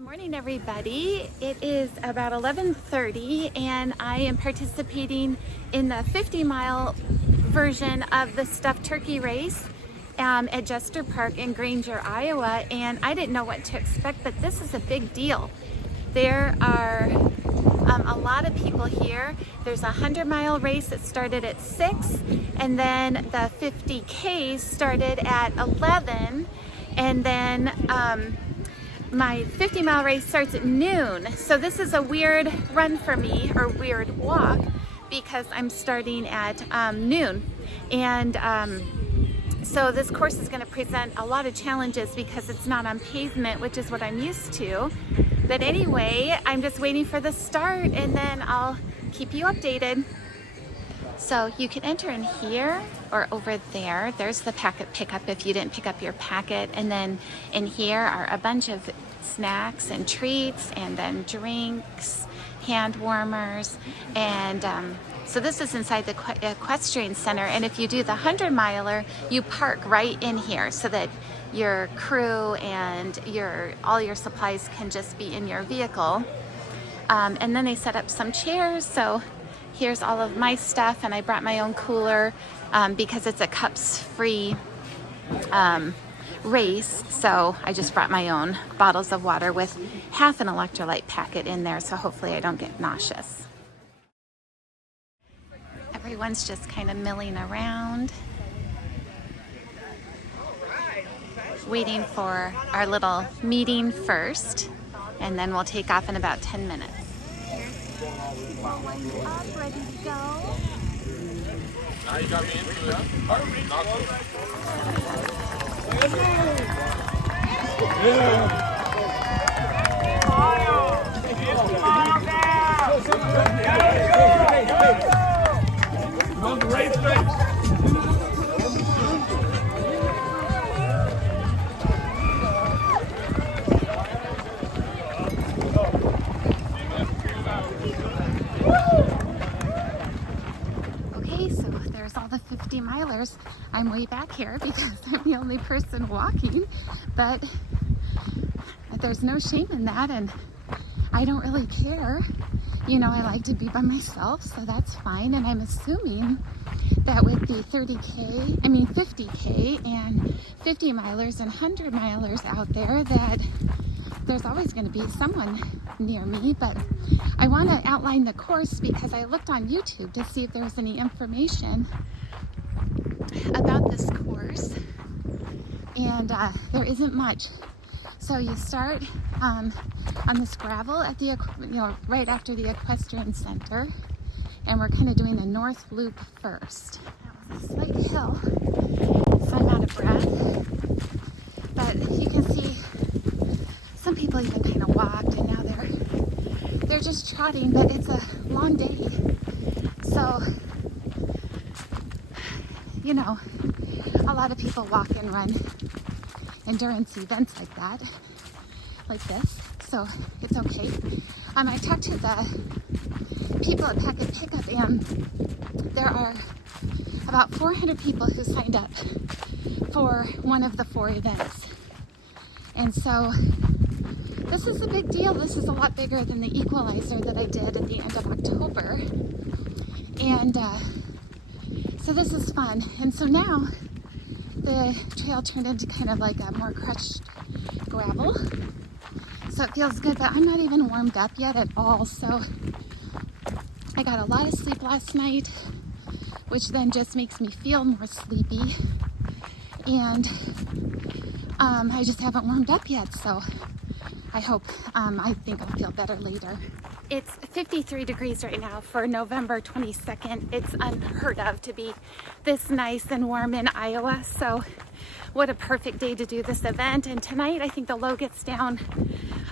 Good morning, everybody. It is about 11:30 and I am participating in the 50-mile version of the stuffed turkey race at Jester Park in Granger, Iowa, and I didn't know what to expect, but this is a big deal. There are a lot of people here. There's a 100-mile race that started at 6, and then the 50K started at 11, and then my 50-mile race starts at noon. So this is a weird run for me, or weird walk, because I'm starting at noon. And so this course is going to present a lot of challenges because it's not on pavement, which is what I'm used to. But anyway, I'm just waiting for the start and then I'll keep you updated. So you can enter in here or over there. There's the packet pickup if you didn't pick up your packet. And then in here are a bunch of snacks and treats, and then drinks, hand warmers. And so this is inside the equestrian center. And if you do the 100-miler, you park right in here so that your crew and all your supplies can just be in your vehicle. And then they set up some chairs. So here's all of my stuff, and I brought my own cooler because it's a cups-free race. So I just brought my own bottles of water with half an electrolyte packet in there, so hopefully I don't get nauseous. Everyone's just kind of milling around, waiting for our little meeting first, and then we'll take off in about 10 minutes. People lined up, ready to go. Now you got me into that. Okay, so there's all the 50-milers. I'm way back here because I'm the only person walking, but there's no shame in that, and I don't really care. You know, I like to be by myself, so that's fine. And I'm assuming that with the 50K and 50-milers and 100-milers out there, that there's always going to be someone near me. But I want to outline the course because I looked on YouTube to see if there was any information about this course, and there isn't much. So you start on this gravel at the right after the equestrian center, and we're kind of doing the north loop first. That was a slight hill, so I'm out of breath, but you can see some people even kind of walked, and now they're just trotting. But it's a long day, so you know, a lot of people walk and run endurance events like that, like this, so it's okay. I talked to the people at Packet Pickup, and there are about 400 people who signed up for one of the 4 events. And so this is a big deal. This is a lot bigger than the equalizer that I did at the end of October. And so this is fun. And so now the trail turned into kind of like a more crushed gravel. So it feels good, but I'm not even warmed up yet at all. So I got a lot of sleep last night, which then just makes me feel more sleepy. And I just haven't warmed up yet, so I think I'll feel better later. It's 53 degrees right now for November 22nd. It's unheard of to be this nice and warm in Iowa. So what a perfect day to do this event. And tonight I think the low gets down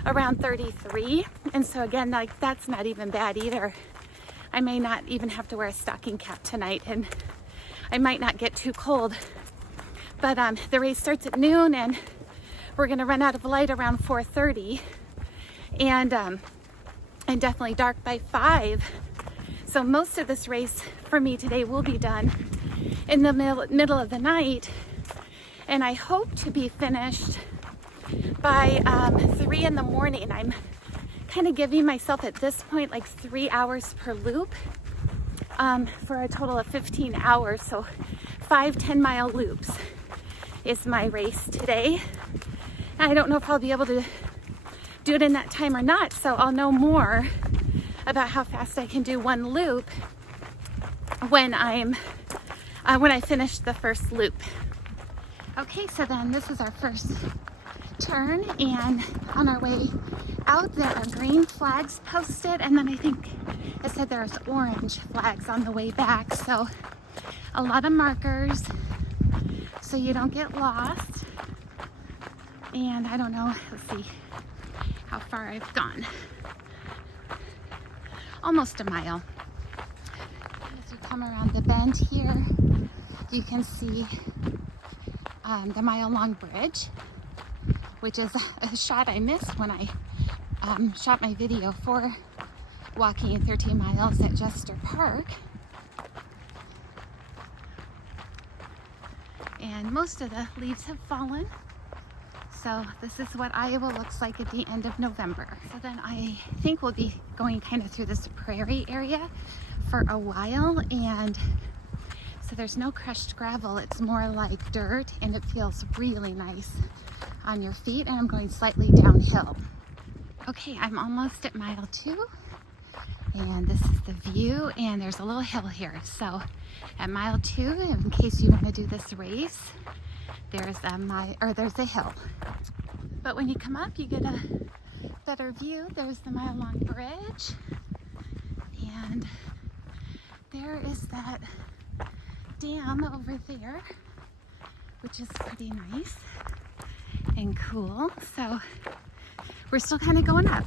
around 33. And so again, like, that's not even bad either. I may not even have to wear a stocking cap tonight, and I might not get too cold. But the race starts at noon, and we're gonna run out of light around 4:30. And definitely dark by 5. So most of this race for me today will be done in the middle of the night, and I hope to be finished by 3 in the morning. I'm kind of giving myself at this point like 3 hours per loop for a total of 15 hours. So 5 10-mile loops is my race today. I don't know if I'll be able to do it in that time or not, so I'll know more about how fast I can do one loop when I finish the first loop. Okay, so then this is our first turn, and on our way out there are green flags posted, and then I think it said there's orange flags on the way back, so a lot of markers so you don't get lost. And I don't know, let's see how far I've gone. Almost a mile. As you come around the bend here, you can see the mile-long bridge, which is a shot I missed when I shot my video for walking 13 miles at Jester Park. And most of the leaves have fallen. So this is what Iowa looks like at the end of November. So then I think we'll be going kind of through this prairie area for a while, and so there's no crushed gravel, it's more like dirt, and it feels really nice on your feet, and I'm going slightly downhill. Okay, I'm almost at mile 2, and this is the view, and there's a little hill here. So at mile 2, in case you want to do this race, there's a hill. But when you come up, you get a better view. There's the mile-long bridge, and there is that dam over there, which is pretty nice and cool. So we're still kind of going up.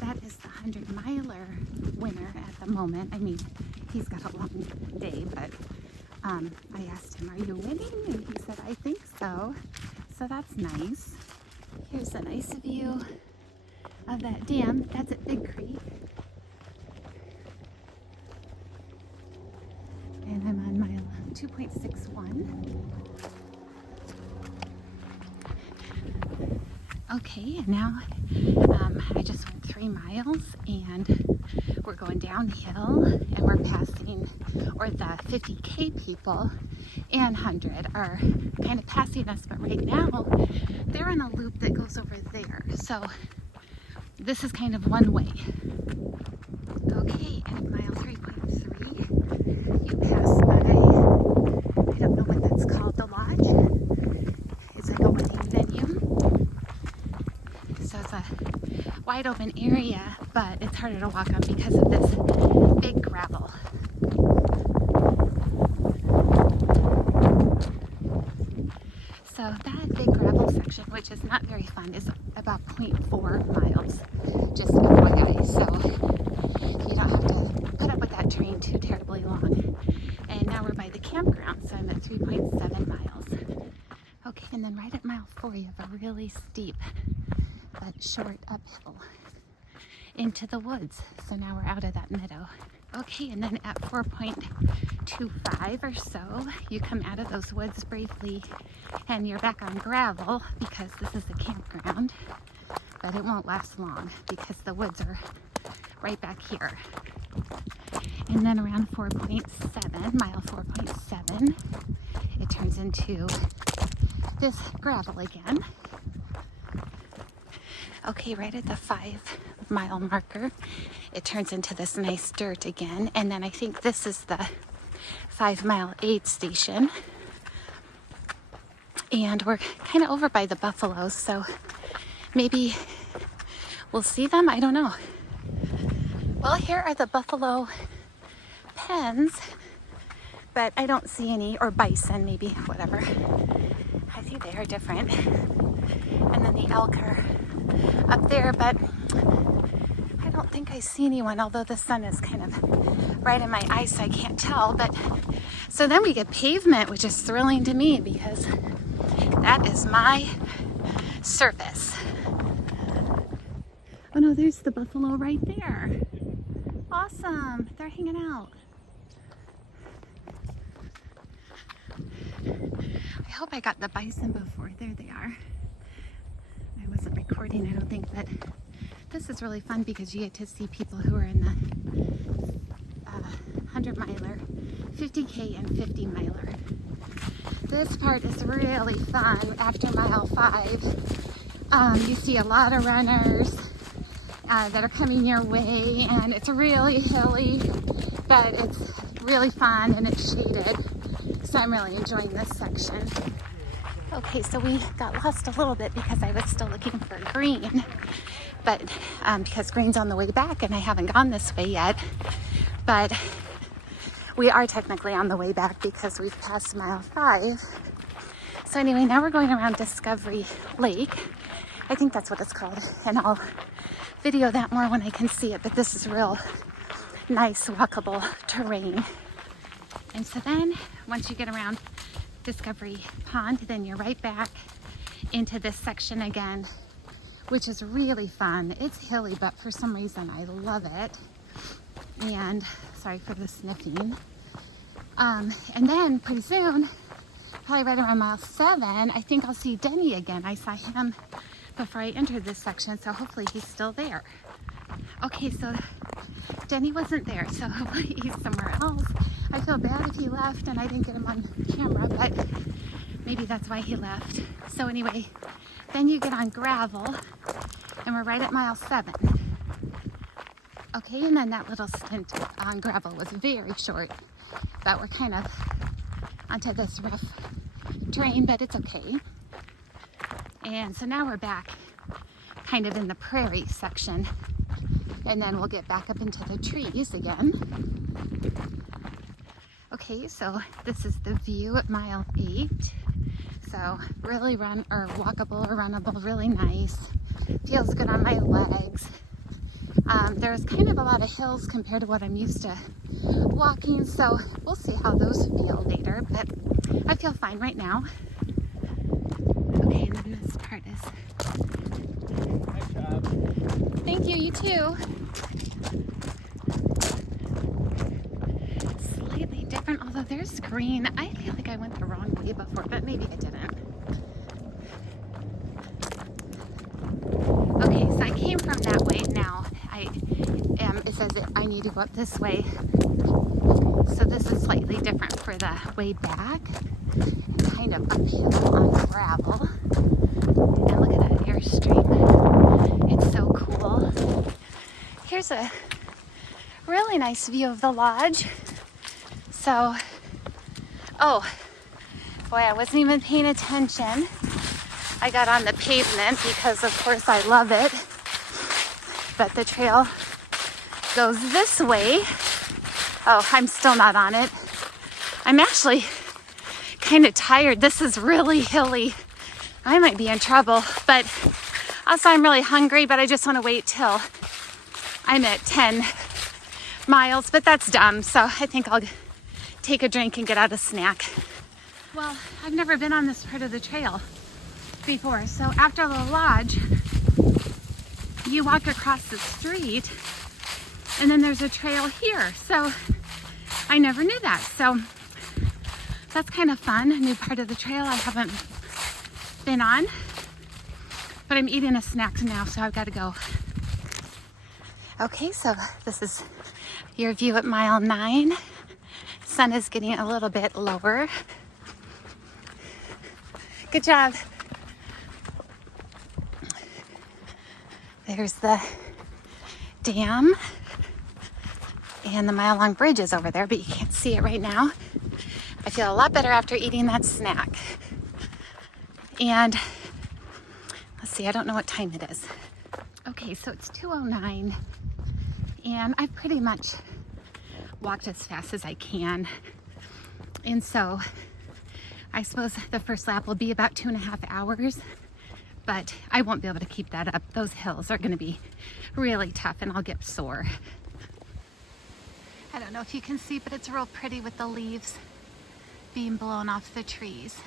That is the 100-miler winner at the moment. I mean, he's got a long day, but I asked him, are you winning? And he said, I think so. So that's nice. Here's a nice view of that dam. That's at Big Creek. And I'm on mile 2.61. Okay, and now I just went 3 miles, and we're going downhill, and we're passing, or the 50K people and 100 are kind of passing us, but right now they're on a loop that goes over there. So this is kind of one way. Okay, at mile 3.3, you pass by, I don't know what that's called, the lodge. It's like a wedding venue. So it's a wide open area, but it's harder to walk on because of this big gravel. So that big gravel section, which is not very fun, is about 0.4 miles, just FYI. So you don't have to put up with that terrain too terribly long. And now we're by the campground, so I'm at 3.7 miles. Okay, and then right at mile 4, you have a really steep but short uphill into the woods. So now we're out of that meadow. Okay, and then at 4.25 or so, you come out of those woods briefly, and you're back on gravel because this is a campground, but it won't last long because the woods are right back here. And then around 4.7, mile 4.7, it turns into this gravel again. Okay, right at the 5-mile marker, it turns into this nice dirt again. And then I think this is the 5-mile aid station. And we're kind of over by the buffaloes, so maybe we'll see them. I don't know. Well, here are the buffalo pens, but I don't see any, or bison maybe, whatever. I think they are different. And then the elk are up there, but I don't think I see anyone, although the sun is kind of right in my eyes, so I can't tell. But so then we get pavement, which is thrilling to me because that is my surface. Oh no, there's the buffalo right there. Awesome, they're hanging out. I I hope I got the bison before. There they are. I wasn't recording, I don't think, but this is really fun because you get to see people who are in the 100 miler, 50K and 50 miler. This part is really fun after mile 5. You see a lot of runners that are coming your way, and it's really hilly, but it's really fun and it's shaded. So I'm really enjoying this section. Okay, so we got lost a little bit because I was still looking for green, but because green's on the way back and I haven't gone this way yet, but we are technically on the way back because we've passed mile 5. So anyway, now we're going around Discovery Lake. I think that's what it's called, and I'll video that more when I can see it, but this is real nice walkable terrain. And so then once you get around Discovery Pond, then you're right back into this section again, which is really fun. It's hilly, but for some reason I love it. And sorry for the sniffing. And then pretty soon, probably right around mile 7, I think I'll see Denny again. I saw him before I entered this section, so hopefully he's still there. Okay, so Denny wasn't there, so hopefully he's somewhere else. I feel bad if he left and I didn't get him on camera, but maybe that's why he left. So anyway, then you get on gravel, and we're right at mile 7. Okay, and then that little stint on gravel was very short, but we're kind of onto this rough terrain, but it's okay. And so now we're back kind of in the prairie section, and then we'll get back up into the trees again. Okay, so this is the view at mile 8. So really walkable or runnable, really nice. Feels good on my legs. There's kind of a lot of hills compared to what I'm used to walking, so we'll see how those feel later, but I feel fine right now. Okay, and then this part is... Nice job. Thank you, you too. Slightly different, although there's green. I feel like I went the wrong way before, but maybe I didn't. Okay, so I came from that way. Now it says that I need to go up this way. So this is slightly different for the way back. Kind of uphill on gravel. And look at that airstream. It's so cool. Here's a really nice view of the lodge. So, oh, boy, I wasn't even paying attention. I got on the pavement because, of course, I love it. But the trail goes this way. Oh, I'm still not on it. I'm actually kind of tired. This is really hilly. I might be in trouble, but also I'm really hungry, but I just want to wait till I'm at 10 miles, but that's dumb. So I think I'll take a drink and get out a snack. Well, I've never been on this part of the trail before. So after the lodge, you walk across the street and then there's a trail here. So I never knew that. So that's kind of fun. A new part of the trail I haven't been on, but I'm eating a snack now, so I've got to go. Okay, so this is your view at mile 9. Sun is getting a little bit lower. Good job. There's the dam, and the mile-long bridge is over there, but you can't see it right now. I feel a lot better after eating that snack. And let's see, I don't know what time it is. Okay, so it's 2:09, and I've pretty much walked as fast as I can. And so I suppose the first lap will be about 2.5 hours, but I won't be able to keep that up. Those hills are going to be really tough and I'll get sore. I don't know if you can see, but it's real pretty with the leaves being blown off the trees.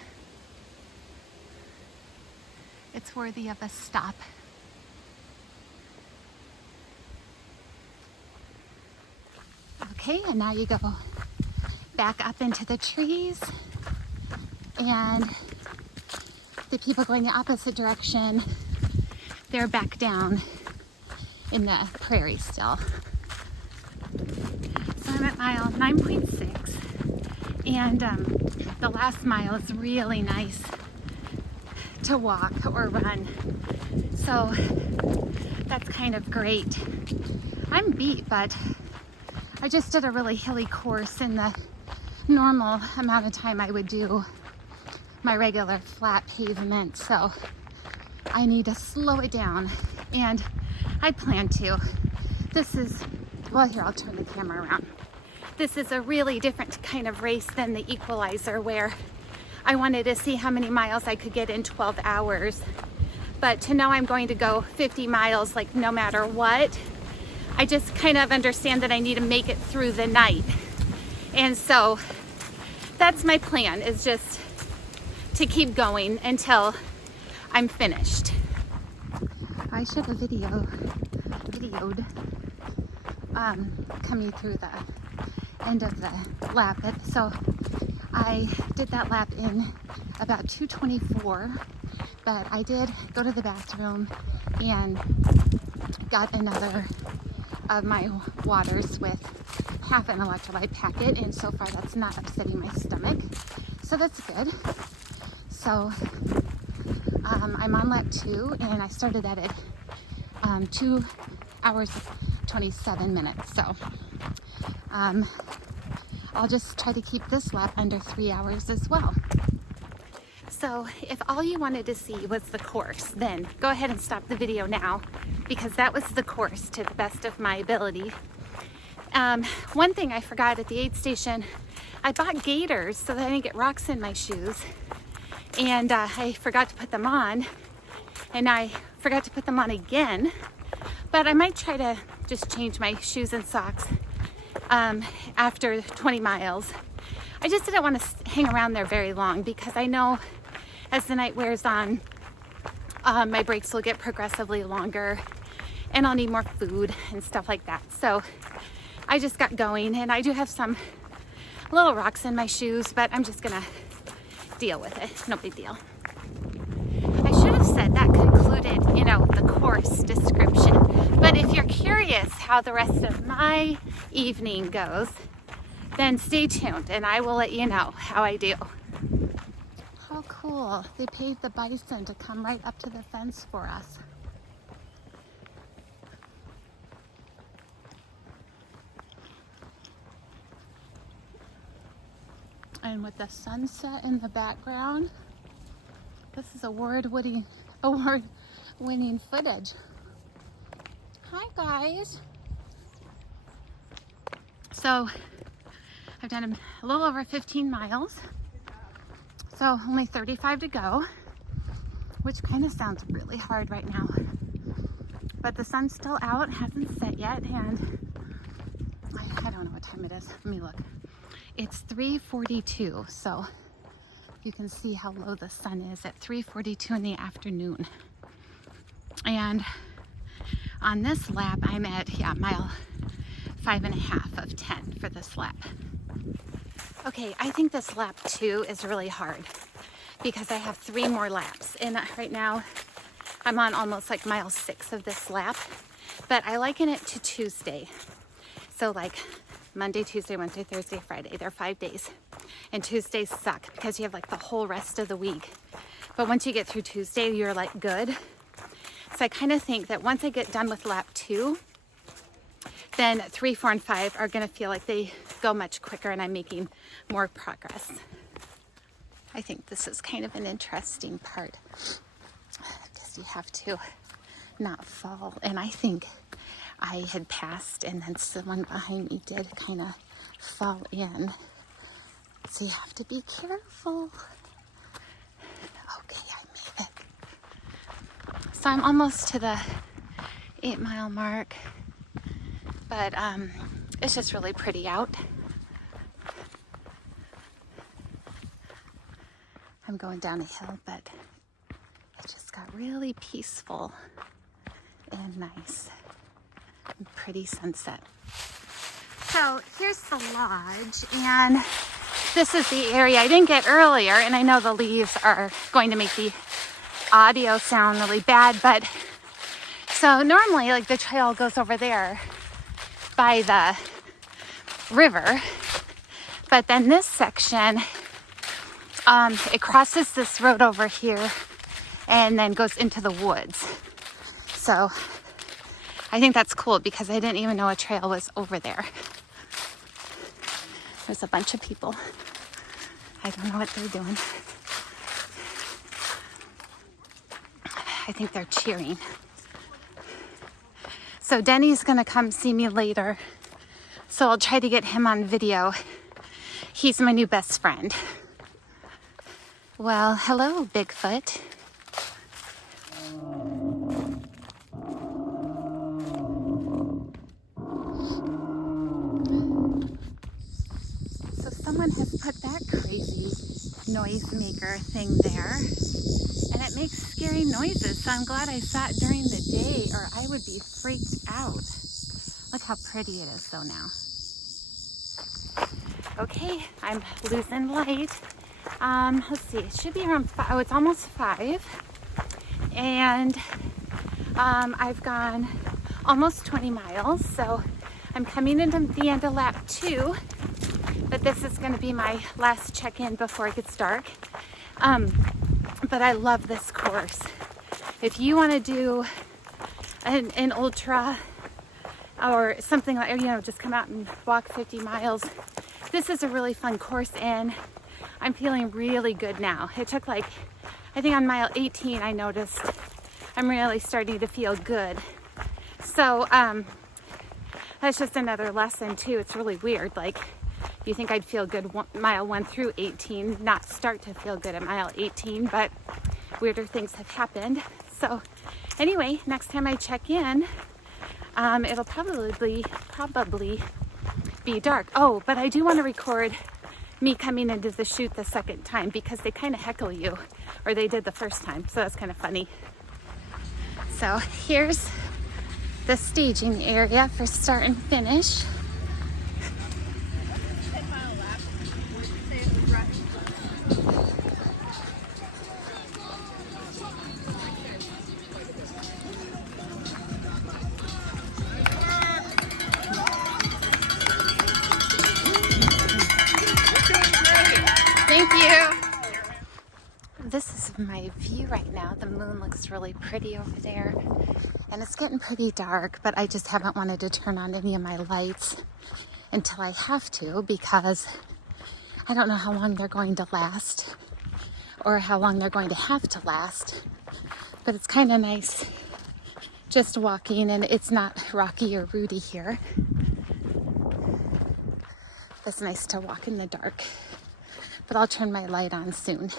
It's worthy of a stop. Okay, and now you go back up into the trees, and the people going the opposite direction, they're back down in the prairie still. So I'm at mile 9.6, and the last mile is really nice to walk or run. So that's kind of great. I'm beat, but I just did a really hilly course in the normal amount of time I would do my regular flat pavement. So I need to slow it down, and I plan to. This is, well, here, I'll turn the camera around. This is a really different kind of race than the Equalizer, where I wanted to see how many miles I could get in 12 hours. But to know I'm going to go 50 miles, like no matter what, I just kind of understand that I need to make it through the night. And so that's my plan, is just to keep going until I'm finished. I should have videoed coming through the end of the lap. So I did that lap in about 2:24, but I did go to the bathroom and got another of my waters with half an electrolyte packet, and so far that's not upsetting my stomach, so that's good. So I'm on lap 2, and I started at it 2 hours 27 minutes. So I'll just try to keep this lap under 3 hours as well. So if all you wanted to see was the course, then go ahead and stop the video now, because that was the course to the best of my ability. One thing I forgot at the aid station, I bought gaiters so that I didn't get rocks in my shoes, and I forgot to put them on, and I forgot to put them on again. But I might try to just change my shoes and socks after 20 miles. I just didn't want to hang around there very long, because I know as the night wears on, my breaks will get progressively longer, and I'll need more food and stuff like that. So I just got going, and I do have some little rocks in my shoes, but I'm just gonna deal with it. No big deal. I should have said that concluded, the course description. But if you're curious how the rest of my evening goes, then stay tuned, and I will let you know how I do. How cool. They paid the bison to come right up to the fence for us. And with the sunset in the background, this is award-winning footage. Hi guys. So I've done a little over 15 miles. So only 35 to go, which kind of sounds really hard right now. But the sun's still out, hasn't set yet, and I don't know what time it is. Let me look. It's 3:42, so you can see how low the sun is at 3:42 in the afternoon. And on this lap, I'm at mile 5.5 of 10 for this lap. Okay, I think this lap 2 is really hard, because I have 3 more laps, and right now I'm on almost like mile 6 of this lap, but I liken it to Tuesday. So like Monday, Tuesday, Wednesday, Thursday, Friday, they're 5 days, and Tuesdays suck because you have like the whole rest of the week, but once you get through Tuesday, you're like good. So I kind of think that once I get done with lap 2, then 3, 4, and 5 are going to feel like they go much quicker, and I'm making more progress. I think this is kind of an interesting part, because you have to not fall, and I think I had passed, and then someone behind me did kind of fall in, so you have to be careful. Okay, I made it. So I'm almost to the 8-mile mark, but it's just really pretty out. I'm going down a hill, but it just got really peaceful and nice and pretty sunset. So here's the lodge, and this is the area I didn't get earlier, and I know the leaves are going to make the audio sound really bad, but so normally like the trail goes over there by the river, but then this section, it crosses this road over here and then goes into the woods. So I think that's cool because I didn't even know a trail was over there. There's a bunch of people. I don't know what they're doing. I think they're cheering. So Denny's gonna come see me later. So I'll try to get him on video. He's my new best friend. Well, hello, Bigfoot. So someone has put that crazy noisemaker thing there, and it makes scary noises. So I'm glad I saw it during the day, or I would be freaked out. Look how pretty it is though now. Okay, I'm losing light. Let's see, it should be around 5. Oh, it's almost 5. And I've gone almost 20 miles. So I'm coming into the end of lap 2. But this is going to be my last check-in before it gets dark. But I love this course. If you want to do an ultra or something like, you know, just come out and walk 50 miles, this is a really fun course, and I'm feeling really good now. It took like, I think on mile 18 I noticed I'm really starting to feel good. So that's just another lesson too. It's really weird. Like, you think I'd feel good mile 1 through 18, not start to feel good at mile 18, but weirder things have happened. So anyway, next time I check in, it'll probably be dark. Oh, but I do want to record me coming into the chute the second time because they kind of heckle you, or they did the first time, so that's kind of funny. So here's the staging area for start and finish. Thank you. This is my view right now. The moon looks really pretty over there, and it's getting pretty dark, but I just haven't wanted to turn on any of my lights until I have to, because I don't know how long they're going to last or how long they're going to have to last. But it's kind of nice just walking, and it's not rocky or rooty here. It's nice to walk in the dark, but I'll turn my light on soon.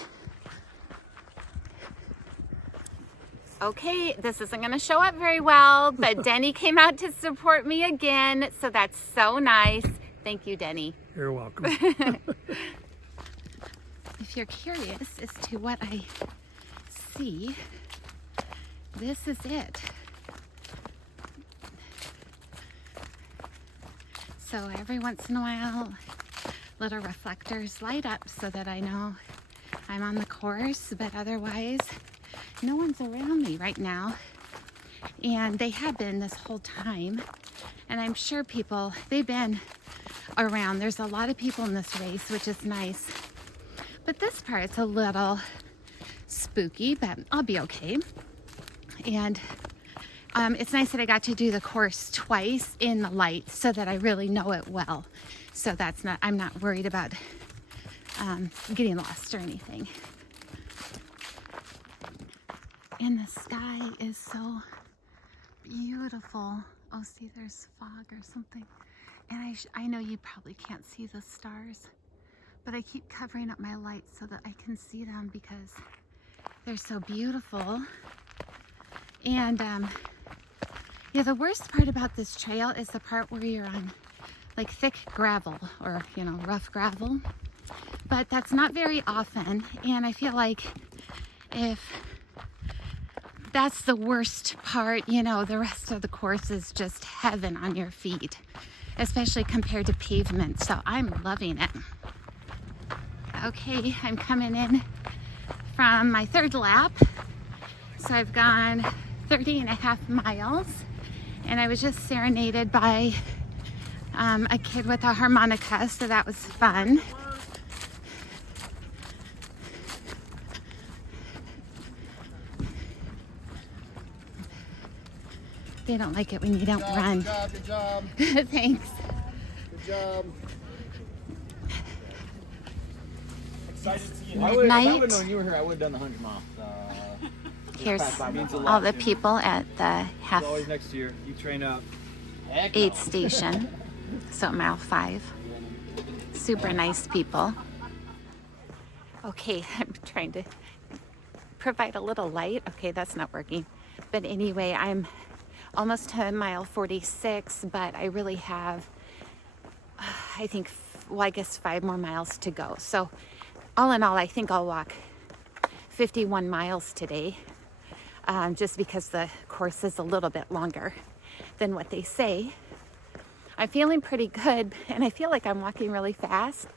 Okay, this isn't going to show up very well, but Denny came out to support me again, so that's so nice. Thank you, Denny. You're welcome. If you're curious as to what I see, this is it. So every once in a while, little reflectors light up so that I know I'm on the course, but otherwise, no one's around me right now. And they have been this whole time. And I'm sure people, they've been around. There's a lot of people in this race, which is nice. But this part's a little spooky, but I'll be okay. And it's nice that I got to do the course twice in the light so that I really know it well. So that's not, I'm not worried about getting lost or anything. And the sky is so beautiful. Oh, see, there's fog or something. And I know you probably can't see the stars, but I keep covering up my lights so that I can see them because they're so beautiful. And yeah, the worst part about this trail is the part where you're on like thick gravel, or, you know, rough gravel. But that's not very often. And I feel like if that's the worst part, you know, the rest of the course is just heaven on your feet, especially compared to pavement. So I'm loving it. Okay, I'm coming in from my third lap, So I've gone 30.5 miles, and I was just serenaded by a kid with a harmonica, so that was fun. They don't like it when you don't run. Good job. Thanks. Good job. Excited to see you. If I would Midnight. have known you were here, I would have done the 100 miles. Here's Means a lot all the to me. people at the half It's always next year. You train up. Heck 8 no. station, so mile 5. Super nice people. Okay, I'm trying to provide a little light. Okay, that's not working. But anyway, I'm almost to mile 46, but I really have, I think, well, I guess 5 more miles to go. So all in all, I think I'll walk 51 miles today, just because the course is a little bit longer than what they say. I'm feeling pretty good, and I feel like I'm walking really fast,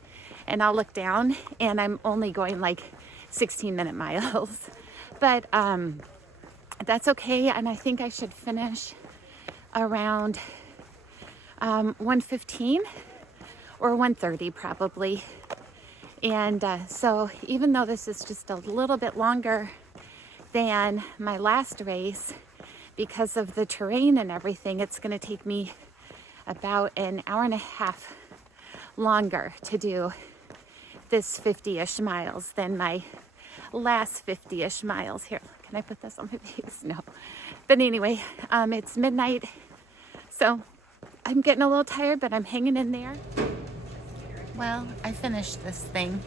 and I'll look down and I'm only going like 16-minute miles, but that's okay. And I think I should finish around 1:15 or 1:30 probably. And so even though this is just a little bit longer than my last race, because of the terrain and everything, it's going to take me about an hour and a half longer to do this 50-ish miles than my last 50-ish miles. Here, can I put this on my face? No. But anyway, it's midnight, so I'm getting a little tired, but I'm hanging in there. Well, I finished this thing.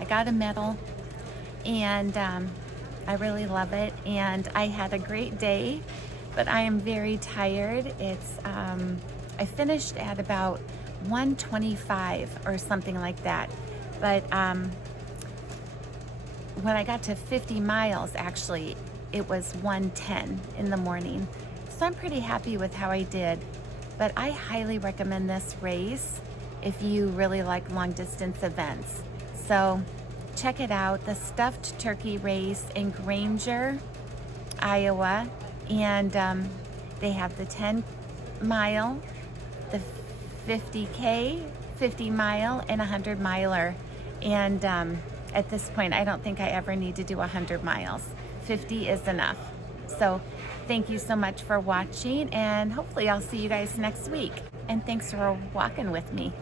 I got a medal, and I really love it, and I had a great day, but I am very tired. It's I finished at about 1:25 or something like that, but when I got to 50 miles, actually, it was 1:10 in the morning. So I'm pretty happy with how I did, but I highly recommend this race if you really like long distance events. So check it out, the Stuffed Turkey Race in Granger, Iowa, and they have the 10 mile, the 50K, 50 mile, and 100 miler. And at this point, I don't think I ever need to do 100 miles. 50 is enough. So thank you so much for watching, and hopefully I'll see you guys next week. And thanks for walking with me.